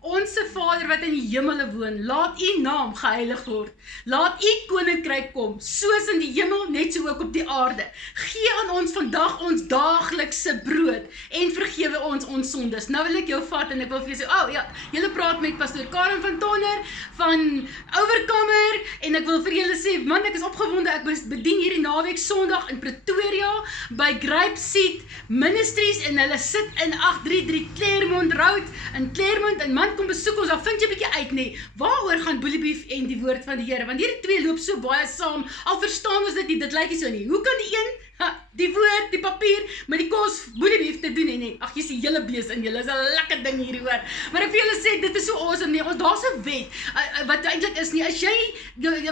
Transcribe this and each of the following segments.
Onse Vader wat in die hemele woon, laat u naam geheilig word. Laat u koninkryk kom, soos in die hemel, net so ook op die aarde. Gee aan ons vandag ons daaglikse brood en vergewe ons sondes. Nou wil ek jou vat en ek wil vir jou sê, ja, julle praat met pastoor Karen van Tonner van Overkamer en ek wil vir julle sê, man, ek is opgewonde, ek bedien hierdie naweek Sondag in Pretoria by Grape Seed Ministries en hulle sit in 833 Claremont Road in Claremont en man, kom besoek ons, dan vind jy 'n bietjie uit nie, waaroor gaan Boeliebeef en die woord van die Here, want hierdie twee loop so baie saam, al verstaan ons dit nie, dit lyk nie so nie, hoe kan die een, die woord, die papier, met die kos, Boeliebeef te doen nie, ag jy is die hele bees in julle, is 'n lekker ding hierdie hoor, maar ek vir julle sê, dit is so awesome nie, ons daar's 'n wet, wat eintlik is nie, as jy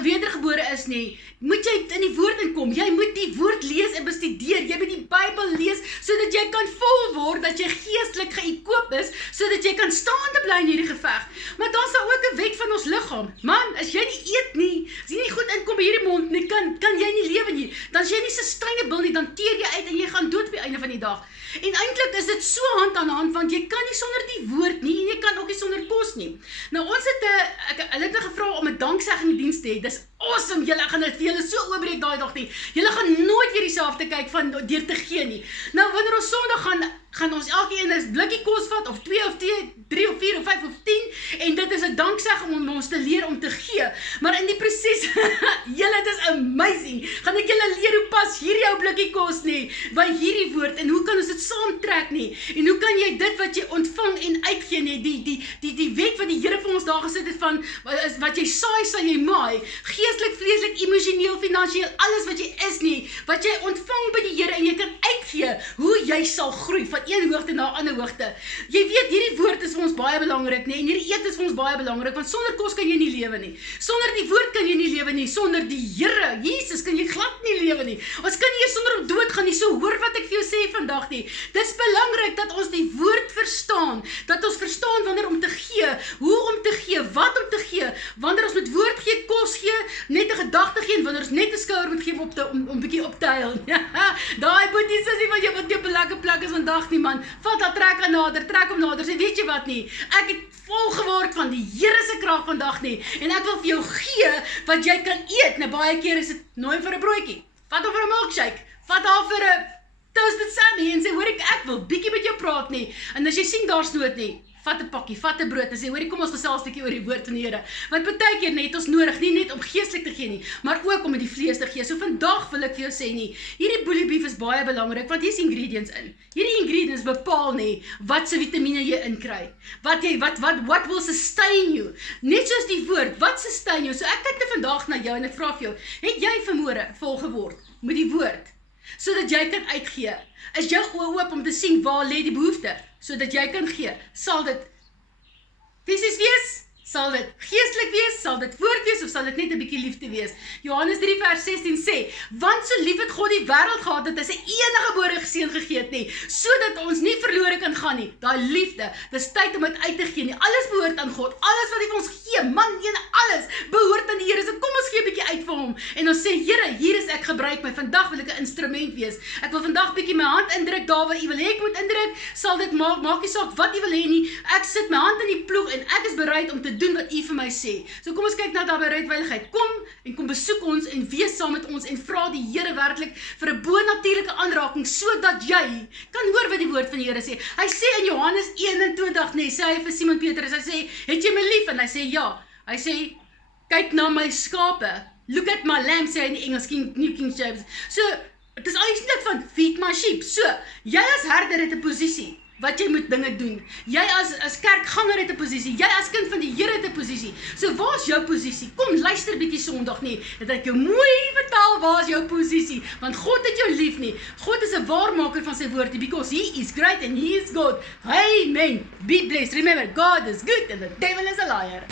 wedergebore is nie, moet jy in die woord inkom, jy moet die woord lees en bestudeer, jy moet die Bybel lees, sodat jy kan vol word, dat jy geestelik geëkoop is, sodat jy kan staande bly in hierdie geveg, maar daar's ook 'n wet van ons liggaam, man, as jy nie eet nie, as jy nie goed inkom by hierdie mond nie, kan jy nie lewe nie, dan as jy nie sustainable nie, dan teer jy uit en jy gaan dood op die einde van die dag, en eintlik is dit so hand aan hand, want jy kan nie sonder die woord nie, en jy kan ook nie sonder kos nie, nou ons het, hulle het gevra om 'n dankseggingdiens te hê, dis awesome, julle gaan dit vir julle so oopbreek daai dag nie, julle gaan nooit weer dieselfde kyk van deur te gee nie, nou wanneer ons Sondag gaan ons elkeen 'n blikkie kos vat, of 2 of 3 of 4 of 5 of 10, en dit is 'n danksegging om ons te leer om te gee, maar in die proses, julle, dit is amazing, gaan ek julle leer hoe pas hierdie ou blikkie kos nie, by hierdie woord, en hoe kan ons dit saamtrek nie, en hoe kan jy dit wat jy ontvang en uitgee nie, die wet wat die Here vir ons daar gesit het van, wat jy saai, sal jy maai, geestelik, vleeslik, emosioneel, finansieel, alles wat jy is nie, wat jy ontvang by die Here, en jy kan uitgee, hoe jy sal groei, van een hoogte na 'n ander hoogte. Jy weet, hierdie woord is vir ons baie belangrik, nie, en hierdie eet is vir ons baie belangrik, want sonder kos kan jy nie lewe nie, sonder die woord kan jy nie lewe nie, sonder die Here, Jesus, kan jy glad nie lewe nie, ons kan nie sonder om dood gaan nie, so hoor wat ek vir jou sê vandag nie, dis belangrik dat ons die woord verstaan, dat ons verstaan wanneer om te gee, hoe om te gee, wat om te gee, wanneer ons met woord gee, kos gee, net 'n gedagte gee, en wanneer ons net 'n skouer moet gee om bietjie op te huil, daai boetie sussie wat jy wat jou belekke plek is vandag nie man, vat dat trek hom nader, sê weet jy wat nie, ek het vol geword van die Here se krag vandag nie, en ek wil vir jou gee, wat jy kan eet, nou baie keer is dit nooi vir 'n broodjie, vat hom vir 'n milkshake, vat haar vir 'n toasted Sammy, en sê hoor ek wil bietjie met jou praat nie, en as jy sien daar's nood nie, vat 'n pakkie, vat 'n brood, en sê hoorie kom ons gesels bietjie oor die woord van die Here, want partykeer net ons nodig, nie net om geestelik te gee nie, maar ook om met die vlees te gee, so vandag wil ek vir jou sê nie, hierdie Boeliebeef is baie belangrik, want hier's ingredients in, hierdie ingredients bepaal nie, wat se vitamiene jy inkry, what will sustain you, net soos die woord, wat sustain jou, so ek kyk net vandag na jou, en ek vra vir jou, het jy vanmôre vol geword, met die woord, sodat jy kan uitgee, is jou oë oop om te sien waar lê die behoefte, sodat jy kan gee, sal dit fisies wees, sal dit geestelik wees, sal dit woord wees, of sal dit net 'n bietjie liefde wees, Johannes 3 vers 16 sê, want so lief het God die wêreld gehad, dat hy sy eniggebore seun gegee het nie, sodat ons nie verlore kan gaan nie, daai liefde, dis tyd om dit uit te gee nie, alles behoort aan God, alles wat hy vir ons gee, man, alles behoort aan die Here, so kom ons gee 'n bietjie uit vir hom, en ons sê, Here, hier is ek, gebruik my, vandag wil ek 'n instrument wees, ek wil vandag bietjie my hand indruk, daar waar u wil hê ek moet indruk, sal dit maak nie saak wat u wil hê nie, ek sit my hand in die ploeg, en ek is bereid om te doen wat u vir my sê, so kom ons kyk na daai bereidwilligheid, kom besoek ons, en wees saam met ons, en vra die Here werklik vir 'n bonatuurlike aanraking, sodat jy kan hoor wat die woord van die Here sê, hy sê in Johannes 21, nee, sê hy vir Simon Petrus, hy sê, het jy my lief, en hy sê ja, hy sê, kyk na my skape, look at my lamb, sê hy in die Engels, New King James, so, het is eintlik van, feed my sheep, so, jy as herder het 'n posisie, wat jy moet dinge doen, jy as kerkganger het 'n posisie, jy as kind van die Here het 'n posisie, so waar is jou posisie, kom luister bietjie Sondag nie, dat ek jou mooi vertel waar is jou posisie, want God het jou lief nie, God is 'n waarmaker van sy woord, because he is great and he is God, amen, be blessed, remember, God is good and the devil is a liar.